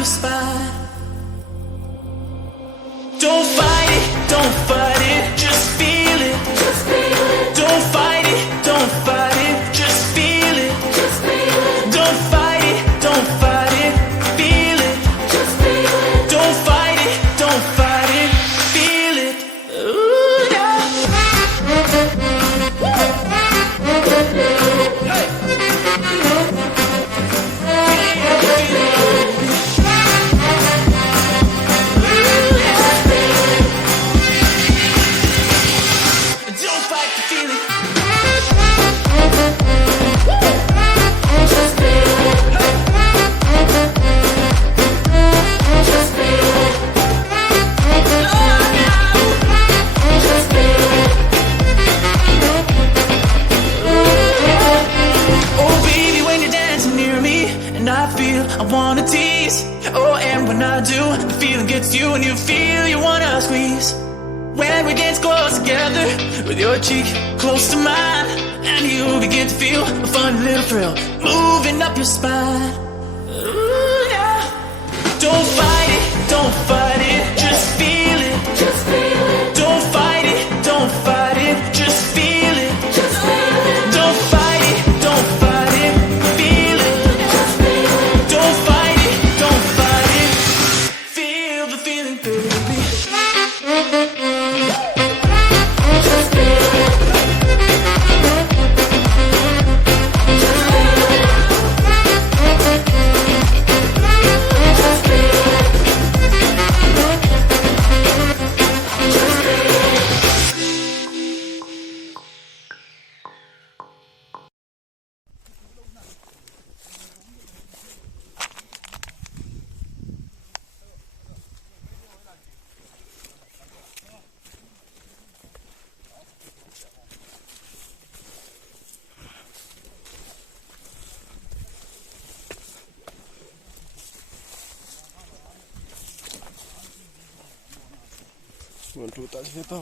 your spine. Don't fight it, don't fight it, just feel it. Just feel it. Don't fight it, don't fight it, just feel it. Just feel it. Don't fight it, don't fight it, feel it. Just feel it. Don't fight it, don't fight it, feel it. Ooh, yeah. Hey. Don't fight the feeling. Just feel it. Just feel it. Just feel it. Oh baby, when you're dancing near me, and I feel I wanna tease. Oh, and when I do, the feeling gets you, and you feel you wanna squeeze. When we dance close together, with your cheek close to mine, and you begin to feel a fun little thrill moving up your spine. Ooh, yeah. Don't fight it, don't fight it, just feel it. Just feel it. Don't fight it, don't fight it, just feel it. Just feel it. Don't fight it, don't fight it, feel it. Just feel it. Don't fight it, don't fight it, feel the feeling, baby. Untuk tak saya tahu.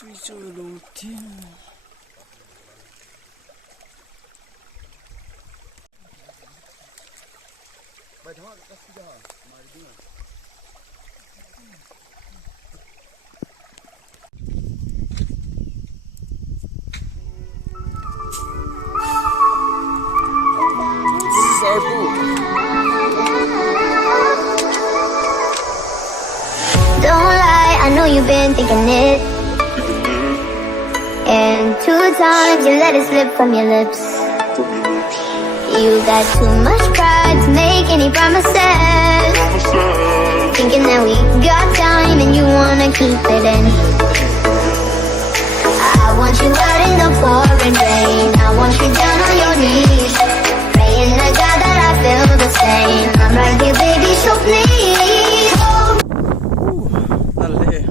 Tuy chưa đầu tiên. Bài thoại các thứ đó mày đi. This is our boat. Don't lie, I know you've been thinking it. And 2 times you let it slip from your lips. You got too much pride to make any promises. Thinking that we got time and you wanna keep it in. I want you out in the pouring rain. I want you down on your knees, praying to God that I feel the same. I'm right here, baby, so please hold. Dale.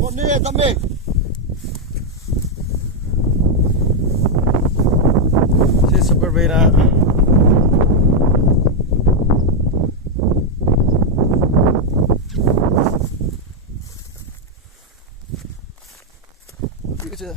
Ponle también. Sí, super buena. Fíjate.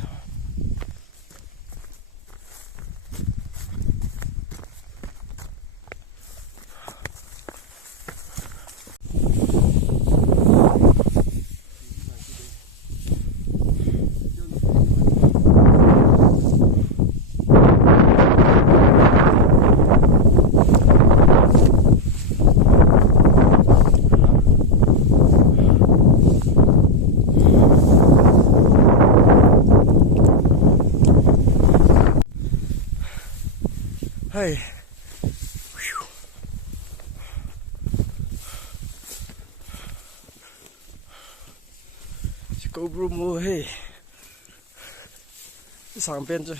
Hey. Chỉ có bro mua hey. Sang bên chứ.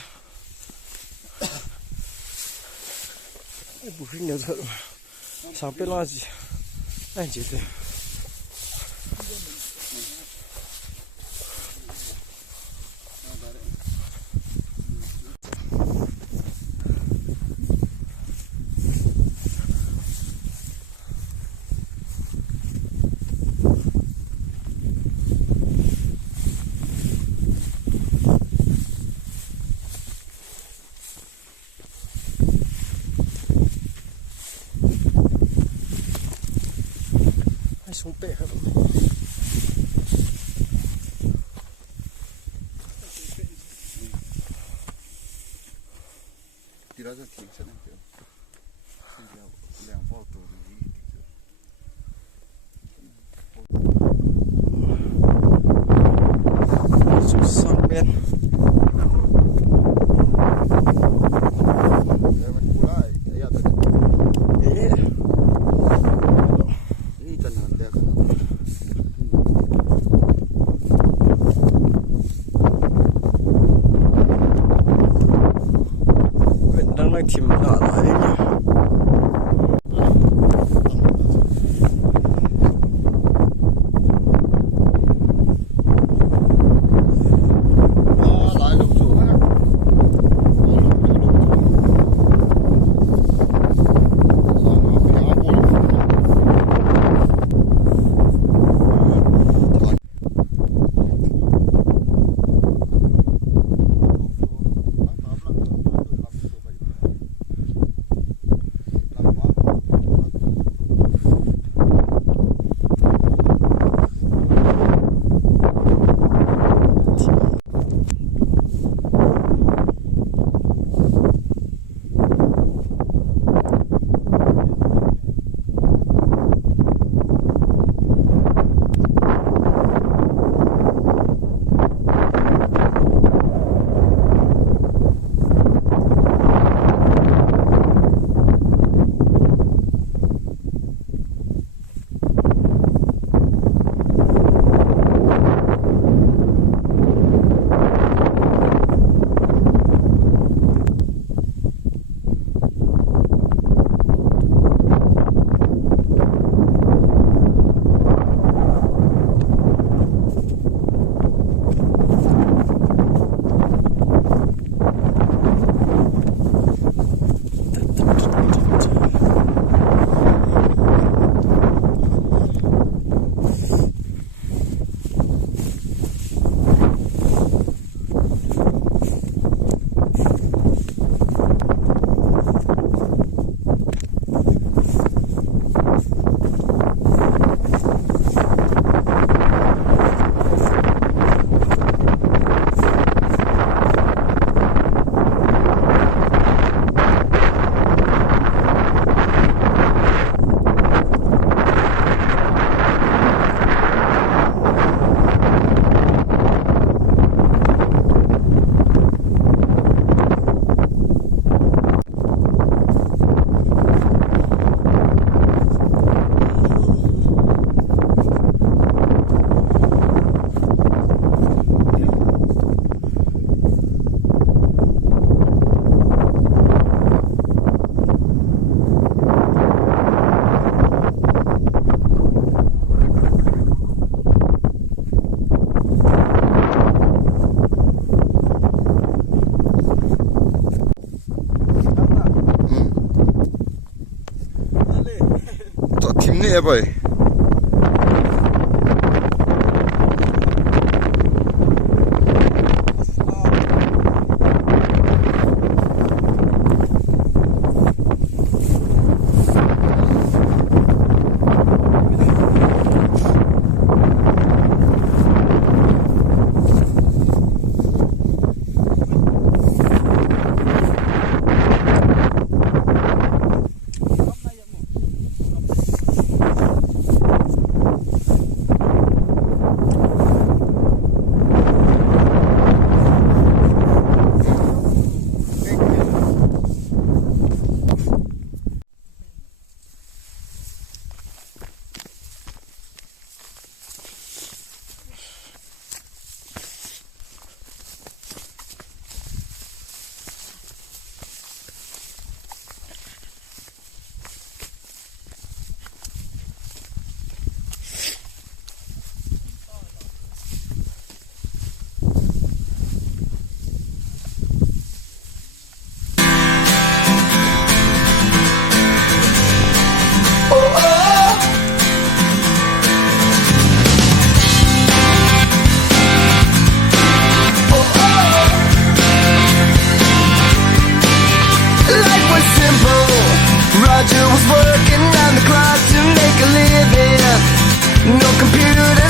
Bù hình nhiều thật. 上边垃圾，俺记得。从背后。第二个停下来的，两包多的一就上边。Tim đã lại nha. nè boy. simple. Roger was working round the clock to make a living. No computer